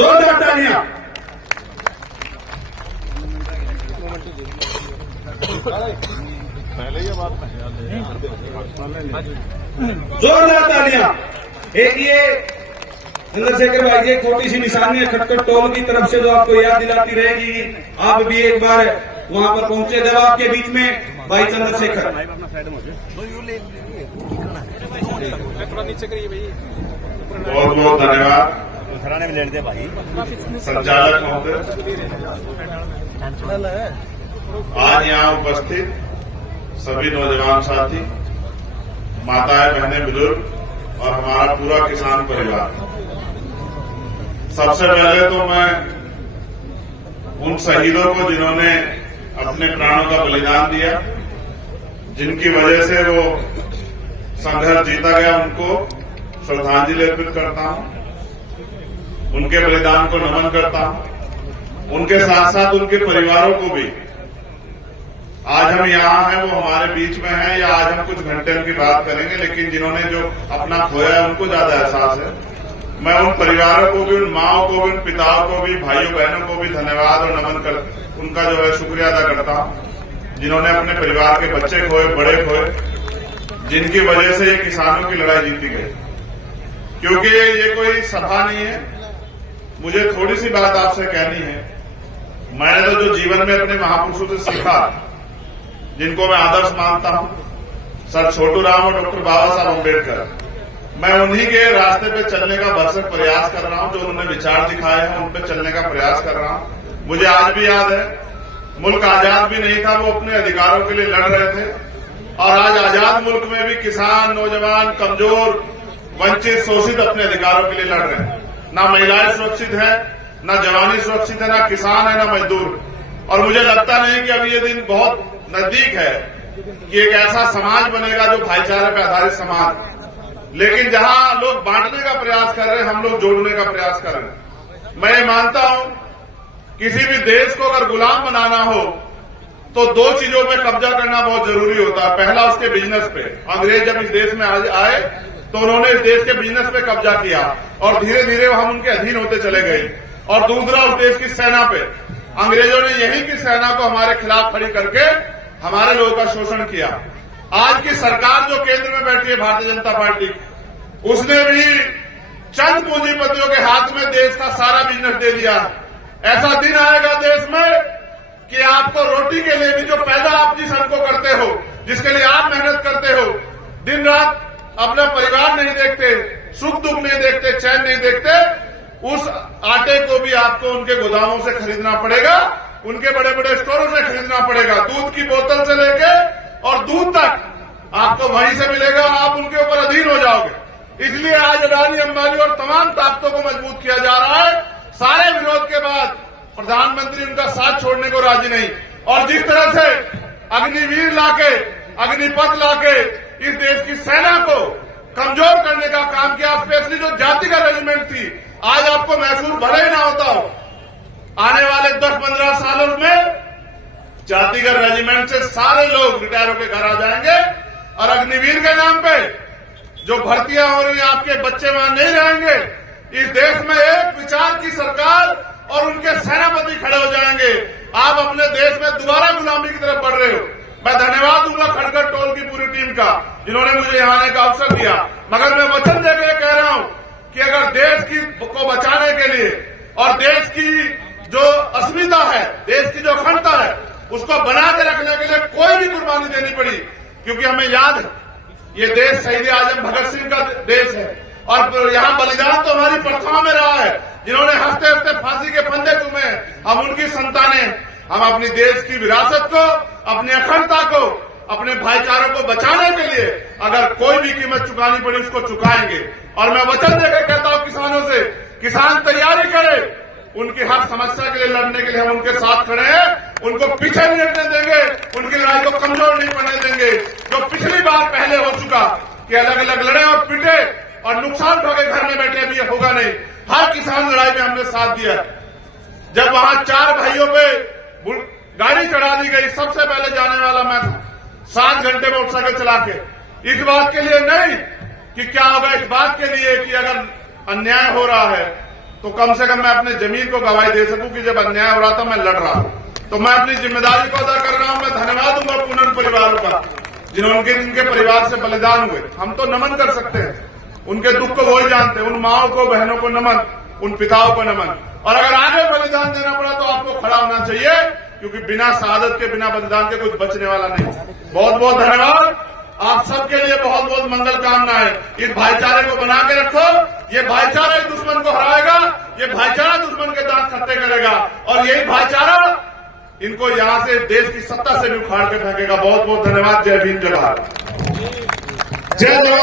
जोरदार तालियां। जोरदार तालियां। एक ये चंद्रशेखर भाई जी, छोटी सी निशानी है खटखट टोल की तरफ से जो आपको याद दिलाती रहेगी। आप भी एक बार वहां पर पहुंचे जब आपके बीच में भाई चंद्रशेखर। बहुत बहुत धन्यवाद संचालक महोदय। आज यहाँ उपस्थित सभी नौजवान साथी, माताएं, बहनें, बुजुर्ग और हमारा पूरा किसान परिवार, सबसे पहले तो मैं उन शहीदों को जिन्होंने अपने प्राणों का बलिदान दिया, जिनकी वजह से वो संघर्ष जीता गया, उनको श्रद्धांजलि अर्पित करता हूं, उनके बलिदान को नमन करता हूं। उनके साथ साथ उनके परिवारों को भी, आज हम यहाँ हैं वो हमारे बीच में हैं, या आज हम कुछ घंटे उनकी बात करेंगे, लेकिन जिन्होंने जो अपना खोया है उनको ज्यादा एहसास है। मैं उन परिवारों को भी, उन माओं को भी, उन पिताओं को भी, भाइयों बहनों को भी धन्यवाद और नमन कर उनका जो है शुक्रिया अदा करता हूं, जिन्होंने अपने परिवार के बच्चे खोए, बड़े खोए, जिनकी वजह से ये किसानों की लड़ाई जीती गई। क्योंकि ये कोई सभा नहीं है, मुझे थोड़ी सी बात आपसे कहनी है। मैंने तो जो जीवन में अपने महापुरुषों से सीखा, जिनको मैं आदर्श मानता हूं, सर छोटू राम और डॉक्टर बाबा साहब अम्बेडकर, मैं उन्हीं के रास्ते पे चलने का भरसक प्रयास कर रहा हूं। जो उन्होंने विचार दिखाए हैं उन पे चलने का प्रयास कर रहा हूं। मुझे आज भी याद है, मुल्क आजाद भी नहीं था, वो अपने अधिकारों के लिए लड़ रहे थे, और आज आजाद मुल्क में भी किसान, नौजवान, कमजोर, वंचित, शोषित अपने अधिकारों के लिए लड़ रहे हैं। ना महिलाएं सुरक्षित है, ना जवानी सुरक्षित है, ना किसान है, ना मजदूर। और मुझे लगता नहीं कि अब ये दिन बहुत नजदीक है कि एक ऐसा समाज बनेगा जो भाईचारे पर आधारित समाज। लेकिन जहां लोग बांटने का प्रयास कर रहे हैं, हम लोग जोड़ने का प्रयास कर रहे हैं। मैं ये मानता हूं, किसी भी देश को अगर गुलाम बनाना हो तो दो चीजों पे कब्जा करना बहुत जरूरी होता है। पहला, उसके बिजनेस पे। अंग्रेज जब इस देश में आए तो उन्होंने इस देश के बिजनेस पे कब्जा किया, और धीरे धीरे हम उनके अधीन होते चले गए। और दूसरा, उस देश की सेना पे। अंग्रेजों ने यही की सेना को हमारे खिलाफ खड़ी करके हमारे लोगों का शोषण किया। आज की सरकार जो केंद्र में बैठी है, भारतीय जनता पार्टी, उसने भी चंद पूंजीपतियों के हाथ में देश का सारा बिजनेस दे दिया। ऐसा दिन आएगा देश में कि आपको रोटी के लिए भी, जो पैदा आप जिस अन्न को करते हो, जिसके लिए आप मेहनत करते हो, दिन रात अपना परिवार नहीं देखते, सुख दुख नहीं देखते, चैन नहीं देखते, उस आटे को भी आपको उनके गोदामों से खरीदना पड़ेगा, उनके बड़े बड़े स्टोरों से खरीदना पड़ेगा। दूध की बोतल से लेके और दूध तक आपको वहीं से मिलेगा, आप उनके ऊपर अधीन हो जाओगे। इसलिए आज अडानी, अंबानी और तमाम ताकतों को मजबूत किया जा रहा है। सारे विरोध के बाद प्रधानमंत्री उनका साथ छोड़ने को राजी नहीं। और जिस तरह से अग्निवीर लाके, अग्निपथ लाके इस देश की सेना को कमजोर करने का काम किया, स्पेशली जो जातिगत रेजिमेंट थी, आज आपको महसूस भले ही ना होता हो, आने वाले 10-15 सालों में जातिगत रेजिमेंट से सारे लोग रिटायर होकर घर आ जाएंगे, और अग्निवीर के नाम पे जो भर्तियां हो रही हैं, आपके बच्चे वहां नहीं रहेंगे। इस देश में एक विचार की सरकार और उनके सेनापति खड़े हो जाएंगे। आप अपने देश में दोबारा गुलामी की तरफ बढ़ रहे हो। मैं धन्यवाद दूंगा खटखट टोल की पूरी टीम का, जिन्होंने मुझे यहाँ आने का अवसर दिया। मगर मैं वचन देकर कह रहा हूं कि अगर देश को बचाने के लिए और देश की जो अस्मिता है, देश की जो अखंडता है, उसको बना के रखने के लिए कोई भी कुर्बानी देनी पड़ी। क्योंकि हमें याद है, ये देश शहीद आजम भगत सिंह का देश है, और यहाँ बलिदान तो हमारी प्रथाओं में रहा है। जिन्होंने हंसते हंसते फांसी के फंदे चूमे, हम उनकी संतानें। हम अपनी देश की विरासत को, अपनी अखंडता को, अपने भाईचारों को बचाने के लिए अगर कोई भी कीमत चुकानी पड़ी, उसको चुकाएंगे। और मैं वचन देकर कहता हूं किसानों से, किसान तैयारी करें, उनकी हर समस्या के लिए लड़ने के लिए हम उनके साथ खड़े हैं। उनको पीछे नहीं हटने देंगे, उनकी लड़ाई को कमजोर नहीं पड़ने देंगे। जो पिछली बार पहले हो चुका कि अलग अलग लड़े और पिटे और नुकसान उठा के घर में बैठे, भी होगा नहीं। हर किसान लड़ाई में हमने साथ दिया। जब वहां 4 भाइयों पे गाड़ी चढ़ा दी गई, सबसे पहले जाने वाला मैं था, 7 घंटे मोटरसाइकिल चला के। इस बात के लिए नहीं कि क्या होगा, इस बात के लिए कि अगर अन्याय हो रहा है तो कम से कम मैं अपने जमीन को गवाही दे सकूं कि जब अन्याय हो रहा था मैं लड़ रहा हूं। तो मैं अपनी जिम्मेदारी को अदा कर रहा हूं। मैं धन्यवाद दूंगा पुनः परिवारों का जिनके परिवार से बलिदान हुए। हम तो नमन कर सकते हैं, उनके दुख को वही जानते हैं। उन माओं को, बहनों को नमन, उन पिताओं को नमन। और अगर आगे बलिदान देना पड़ा तो आपको खड़ा होना चाहिए, क्योंकि बिना शहादत के, बिना बलिदान के कुछ बचने वाला नहीं। बहुत बहुत धन्यवाद। आप सबके लिए बहुत बहुत मंगल कामनाएं। इस भाईचारे को बना के रखो। ये भाईचारा इस दुश्मन को हराएगा, ये भाईचारा दुश्मन के दांत खट्टे करेगा, और यही भाईचारा इनको यहां से, देश की सत्ता से भी उखाड़ के फेंकेगा। बहुत बहुत धन्यवाद। जय भीम, जय भारत, जय जवान।